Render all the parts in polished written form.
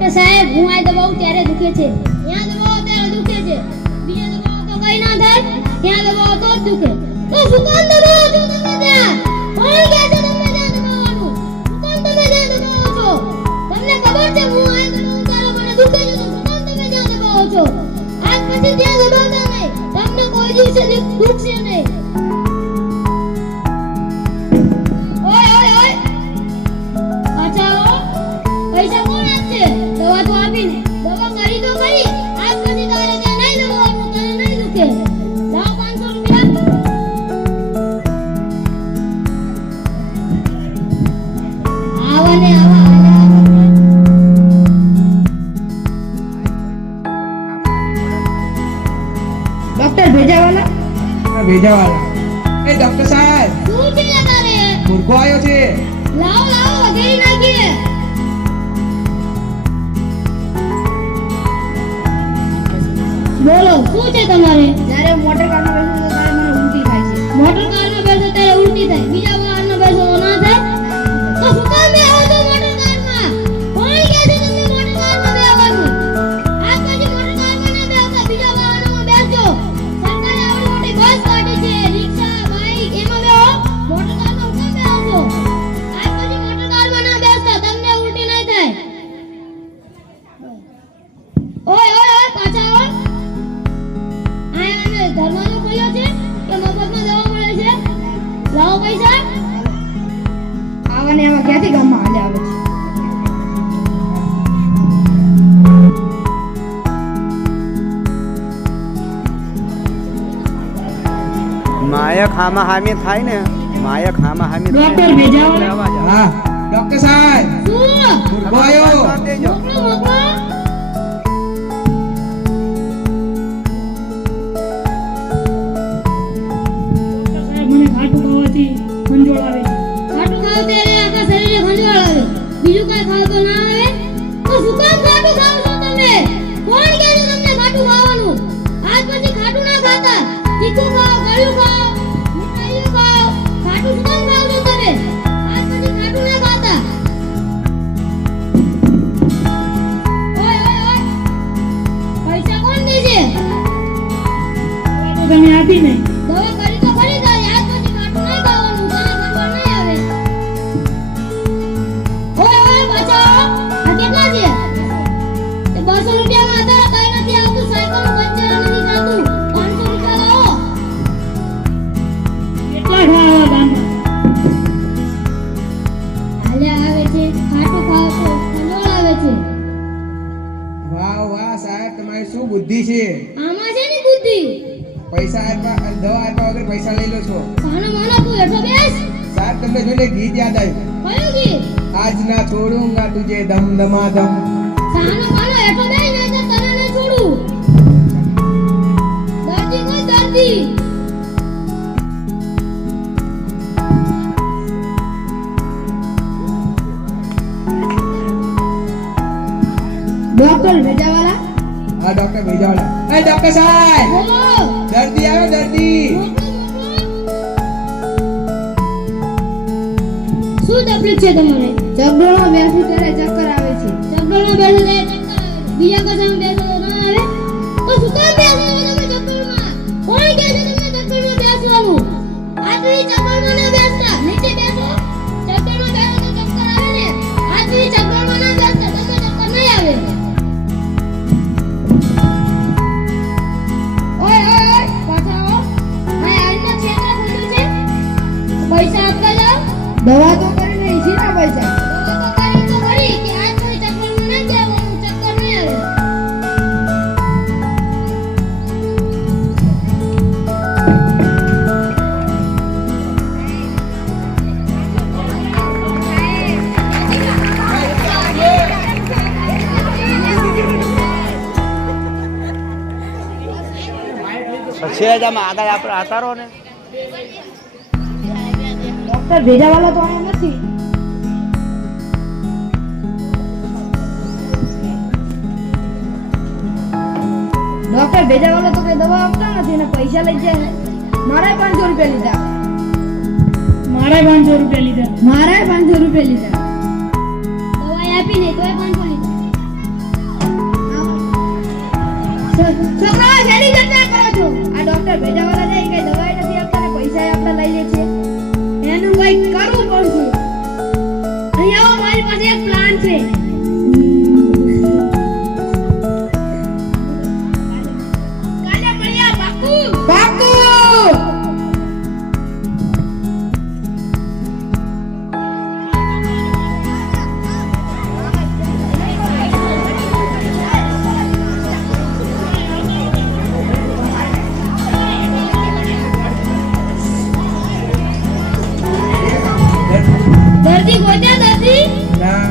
Doctor સાહેબ હું આ દબાવું ત્યારે દુખે છે, ત્યાં દબાવો ત્યારે દુખે છે, બીજા દબાવો તો કઈ ના થાય, ત્યાં દબાવો તો જ દુખે. તો શું કામ દબાવો છો તમે ત્યાં? કોણ કહે છે તમને ત્યાં દબાવવાનું? શું કામ તમે ત્યાં દબાવો છો? તમને ખબર છે હું આ દબાવું ત્યારે મને દુખે છે, તો શું કામ તમે ત્યાં દબાવો છો? આજ પછી ત્યાં દબાવતા નહીં, તમને કોઈ દિવસે દુખશે નહીં. ઓય ઓય ઓય પાછા પૈસા કોણ આપશે? દવા તો આપીને દવા કરી તો કરી, આજ પછી તારે ત્યાં નહીં દબાવવાનું, તને નહીં દુખે. લાવ 500 રૂપિયા. આવા ને આવા ડોક્ટર ભેજાવાલા. હા ભેજાવાલા. એ ડોક્ટર સાહેબ શું છે તારે? મુર્ગો આવ્યો છે. લાવ લાવ વગેરી નાખીએ. બોલો શું છે તમારે? જ્યારે મોટર કારમાં બેસું તો ત્યારે મને ઉલટી થાય છે. મોટર કારમાં બેસો ત્યારે ઉલટી થાય, બીજા વાહનમાં બેસો તો ના થાય? તો શું કામ બેહો છો મોટર કારમાં? કોણ કહે છે તમને મોટર કારમાં બેહવાનું? આજ પછી મોટર કારમાં ના બેસતા, બીજા વાહનોમાં બેસજો. સરકારે આવડી મોટી બસ કાઢી છે, રિક્ષા, બાઈક, એમાં બેહો. મોટર કારમાં શું કામ બેહો છો? આજ પછી મોટર કારમાં ના બેસતા, તમને ઉલટી નહીં થાય. ઓય ઓય ઓય પાછા આવો. આયા દરવાજો ખોલ્યો છે કે મફતમાં દવા મળે છે? લાવો પૈસા. આવા ને આવા ક્યાંથી ગામમાં હાલે આવે છે? માયક હામા હામી થાય ને, માયક હામા હામી ડોક્ટર ભેજાવાલા. હા ડોક્ટર સાહેબ શું? મુર્ગો આવ્યો. મોકલો મોકલો. મને ખાટું ખાવાથી ખંજોળ આવે છે. ખાટું ખાવ ત્યારે આખા શરીરે ખંજવાળ આવે, બીજું કઈ ખાવ તો ના આવે? તો શું કામ ખાટું ખાવ છો તમે? કોણ કહે છે તમને ખાટું ખાવાનું? આજ પછી ખાટું ના ખાતા, તીખું ખાઓ, ગળ્યું ખાઓ, મીઠાઈયું ખાઓ. ખાટું શું કામ ખાવ છો તમે? આજ પછી ખાટું ના ખાતા. ઓય ઓય ઓય પૈસા કોણ દે છે? તો તમે આપી નહીં. દવા કરી તો કરી તારી, આજ પછી ખાટું નહીં ખાવાનું, તને ખબર નહીં આવે. ઓય ઓય બચાવો. આ કેટલા છે? તે 200 રૂપિયામાં આધાર કઈ નથી આવતું, સાયકલનું પંચર નથી થતું. 500 રૂપિયા લાવો. કેટલા ખાવા ગામમાં? હાલે આવે છે, ખાટું ખાવ તો ખંજોળ આવે છે. વાહ વાહ સાહેબ તમારી શું બુદ્ધિ છે. આમાં છે ની બુદ્ધિ. પૈસા આપ્યા, દવા આપ્યા વગર પૈસા લઈ લો છો. સાનો માનો તું હેઠો બેસ. સાહેબ તમને જોઈને ગીત યાદ આવ્યું. કયું ગીત? આજ ના છોડુંગા તુજે દમ દમાદમ. સાનો માનો હેઠો બેસ, નહીં તો તને નહીં છોડું. દર્દી કોઈ દર્દી. ડોક્ટર ભેજાવાલા. હા ડોક્ટર ભેજાવાલા. એ ડોક્ટર સાહેબ બોલો. દર્દી આવ્યો દર્દી. મોકલો મોકલો. શું તકલીફ છે તમારે? ચકડોળમાં બેસું ત્યારે ચક્કર આવે છે. ચકડોળમાં બેસો તો ચક્કર આવે, બીજા કશામાં બેસો તો ના આવે? તો શું કામ બેસો છો તમે ચક્કરમાં? કોણ કહે છે તમને ચક્કરમાં બેસવાનું? આટલી ચક્કરમાં ના બેસતા, નીચે બેસો. ચક્કરમાં બેસો તો ચક્કર આવે ને. આટલી ચક્કરમાં ના બેસતા, તમને ચક્કર નહીં આવે. ઓય ઓય ઓય પાછા આવો. આ આજના ક્ષેત્ર ખોલ્યું છે, પૈસા આપવા જાઓ. દવા તો કરી નહીં, શીના પૈસા? દવા તો કરી તો ખરી કે આજ કોઈ ચક્કરમાં નહીં બેસવાનું, ચક્કર નહીં આવે. પછી જ આમાં આગળ આપણે આતા રહો ને. ડોક્ટર ભેજાવાલા તો અહીંયા નથી. ડોક્ટર ભેજાવાલા તો કઈ દવા આપતા નથી ને પૈસા લઈ જાય. મારે 500 રૂપિયા લીધા. મારે 500 રૂપિયા લીધા. મારે 500 રૂપિયા લીધા. દવાઈ આપી નહીં તોય 500 લીધા. છોકરાઓ શેની ચર્ચા કરો છો? આ ડોક્ટર ભેજાવાળા જાય કઈ દવાઈ નથી આપતા ને પૈસા આપણે લઈ લે છે. એનું કંઈક કરવું પડશે. અહીંયા આવો, મારી પાસે એક પ્લાન છે. કાલે મળીએ, પાક્કું? પાક્કું. દર્દી ગોત્યા દર્દી ના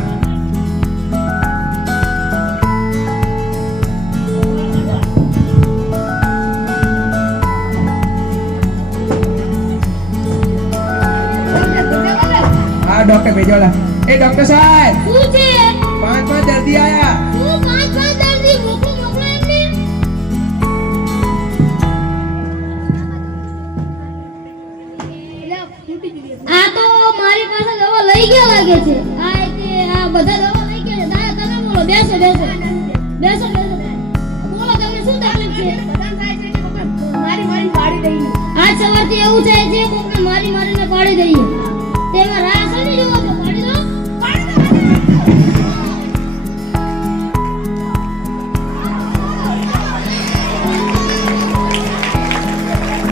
આ ડોક્ટર ભેજવાલા. એ ડોક્ટર સાહેબ, શું છે? 5 દર્દી આયા. શું 5 દર્દી? મોકલો એમને. આ તો મારી પાસે દવા લઈ ગયા લાગે છે. આ બધા દવા લઈ ગયા છે. દાદા તમે બોલો. બેસો.